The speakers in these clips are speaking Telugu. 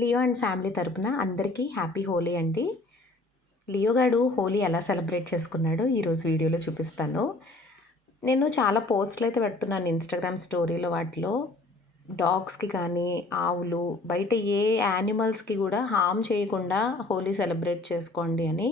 లియో అండ్ ఫ్యామిలీ తరపున అందరికీ హ్యాపీ హోలీ అండి. లియోగాడు హోలీ ఎలా సెలబ్రేట్ చేసుకున్నాడో ఈరోజు వీడియోలో చూపిస్తాను. నేను చాలా పోస్టులు అయితే పెడుతున్నాను ఇన్స్టాగ్రామ్ స్టోరీలో వాటిలో. డాగ్స్కి కానీ ఆవులు బయట ఏ యానిమల్స్కి కూడా హామ్ చేయకుండా హోలీ సెలబ్రేట్ చేసుకోండి అని.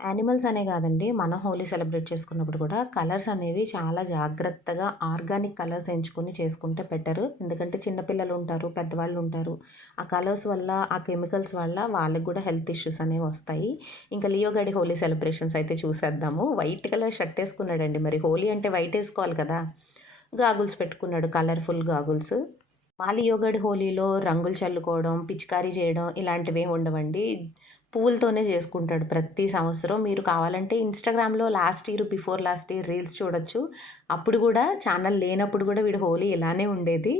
యానిమల్స్ అనే కాదండి మన హోలీ సెలబ్రేట్ చేసుకున్నప్పుడు కూడా కలర్స్ అనేవి చాలా జాగ్రత్తగా ఆర్గానిక్ కలర్స్ ఎంచుకొని చేసుకుంటే బెటరు. ఎందుకంటే చిన్నపిల్లలు ఉంటారు పెద్దవాళ్ళు ఉంటారు. ఆ కలర్స్ వల్ల ఆ కెమికల్స్ వల్ల వాళ్ళకి కూడా హెల్త్ ఇష్యూస్ అనేవి వస్తాయి. ఇంకా లియో గడి హోలీ సెలబ్రేషన్స్ అయితే చూసేద్దాము. వైట్ కలర్ షర్ట్ వేసుకున్నాడండి మరి. హోలీ అంటే వైట్ వేసుకోవాలి కదా. గాగుల్స్ పెట్టుకున్నాడు కలర్ఫుల్ గాగుల్స్. మా యోగడ్ హోలీలో రంగులు చల్లుకోవడం పిచికారీ చేయడం ఇలాంటివి ఏమి ఉండవండి. పూలతోనే చేసుకుంటాడు ప్రతి సంవత్సరం. మీరు కావాలంటే ఇన్స్టాగ్రామ్లో last year before last year reels చూడొచ్చు. అప్పుడు కూడా ఛానల్ లేనప్పుడు కూడా వీడు హోలీ ఇలానే ఉండేది.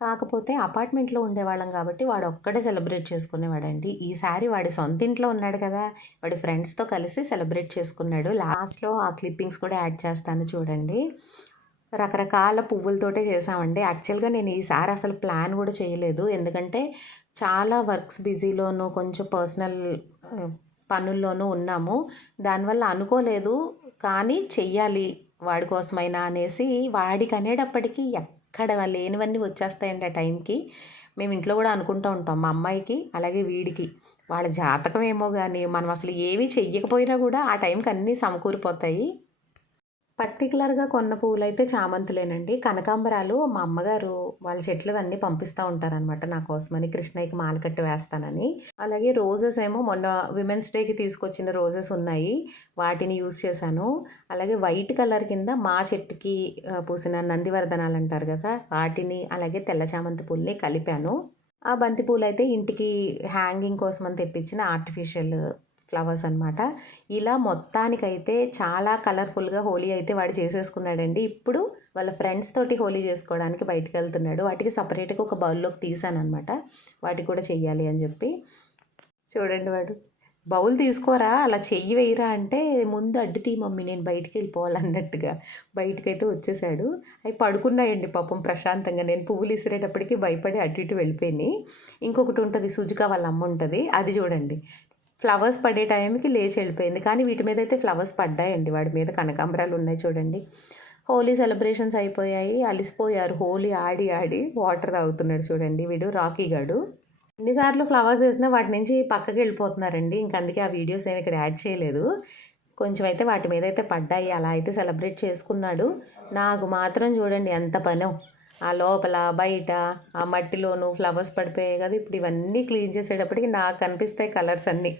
కాకపోతే అపార్ట్మెంట్లో ఉండేవాళ్ళం కాబట్టి వాడు ఒక్కడే సెలబ్రేట్ చేసుకునేవాడండి. ఈసారి వాడి సొంత ఇంట్లో ఉన్నాడు కదా వాడి ఫ్రెండ్స్తో కలిసి సెలబ్రేట్ చేసుకున్నాడు. లాస్ట్లో ఆ క్లిప్పింగ్స్ కూడా యాడ్ చేస్తాను చూడండి. రకరకాల పువ్వులతోటే చేసామండి యాక్చువల్గా నేను ఈసారి అసలు ప్లాన్ కూడా చేయలేదు. ఎందుకంటే చాలా వర్క్స్ బిజీలోను కొంచెం పర్సనల్ పనుల్లోనూ ఉన్నాము. దానివల్ల అనుకోలేదు. కానీ చెయ్యాలి వాడి కోసమైనా అనేసి వాడికి అనేటప్పటికీ ఎక్కడ లేనివన్నీ వచ్చేస్తాయండి ఆ టైంకి. మేము ఇంట్లో కూడా అనుకుంటూ ఉంటాం మా అమ్మాయికి అలాగే వీడికి. వాళ్ళ జాతకం ఏమో కానీ మనం అసలు ఏవి చెయ్యకపోయినా కూడా ఆ టైంకి అన్నీ సమకూరిపోతాయి. పర్టికులర్గా కొన్న పువ్వులు అయితే చామంతులేనండి. కనకాంబరాలు మా అమ్మగారు వాళ్ళ చెట్లు అన్నీ పంపిస్తూ ఉంటారనమాట నా కోసమని కృష్ణయ్యకి మాల కట్టి వేస్తానని. అలాగే రోజెస్ ఏమో మొన్న విమెన్స్ డేకి తీసుకొచ్చిన రోజెస్ ఉన్నాయి. వాటిని యూస్ చేశాను. అలాగే వైట్ కలర్ కింద మా చెట్టుకి పూసిన నందివర్ధనాలు అంటారు కదా వాటిని అలాగే తెల్ల చామంతి పూల్ని కలిపాను. ఆ బంతి పూలు అయితే ఇంటికి హ్యాంగింగ్ కోసం అని తెప్పించిన ఆర్టిఫిషియల్ ఫ్లవర్స్ అనమాట ఇలా మొత్తానికైతే చాలా కలర్ఫుల్గా హోలీ అయితే వాడు చేసేసుకున్నాడండి. ఇప్పుడు వాళ్ళ ఫ్రెండ్స్ తోటి హోలీ చేసుకోవడానికి బయటకు వెళ్తున్నాడు వాటికి సపరేట్గా ఒక బౌల్లోకి తీసాను అనమాట వాటికి కూడా చెయ్యాలి అని చెప్పి. చూడండి వాడు. బౌల్ తీసుకోరా? అలా చెయ్యి వేయరా అంటే ముందు అడ్డు తీ మమ్మీ నేను బయటికి వెళ్ళిపోవాలన్నట్టుగా బయటకైతే వచ్చేసాడు. అవి పడుకున్నాయండి పాపం ప్రశాంతంగా. నేను పువ్వులు ఇసిరేటప్పటికి భయపడి అటు ఇటు వెళ్ళిపోయినాయి. ఇంకొకటి ఉంటుంది సుజుకా వాళ్ళ అమ్మ ఉంటుంది. అది చూడండి. ఫ్లవర్స్ పడే టైంకి లేచి వెళ్ళిపోయింది. కానీ వీటి మీద అయితే ఫ్లవర్స్ పడ్డాయండి. వాడి మీద కనకాంబరాలు ఉన్నాయి చూడండి. హోలీ సెలబ్రేషన్స్ అయిపోయాయి. అలిసిపోయారు. హోలీ ఆడి ఆడి వాటర్ తాగుతున్నాడు చూడండి వీడు రాకీ గాడు. ఎన్నిసార్లు ఫ్లవర్స్ వేసినా వాటి నుంచి పక్కకి వెళ్ళిపోతున్నారండి. ఇంక అందుకే ఆ వీడియోస్ ఏమి ఇక్కడ యాడ్ చేయలేదు. కొంచెం అయితే వాటి మీద అయితే పడ్డాయి. అలా అయితే సెలబ్రేట్ చేసుకున్నాడు. నాకు మాత్రం చూడండి ఎంత పనో. ఆ లోపల బయట ఆ మట్టిలోను ఫ్లవర్స్ పడిపోయాయి కదా. ఇప్పుడు ఇవన్నీ క్లీన్ చేసేటప్పటికి నాకు కనిపిస్తాయి కలర్స్ అన్నీ.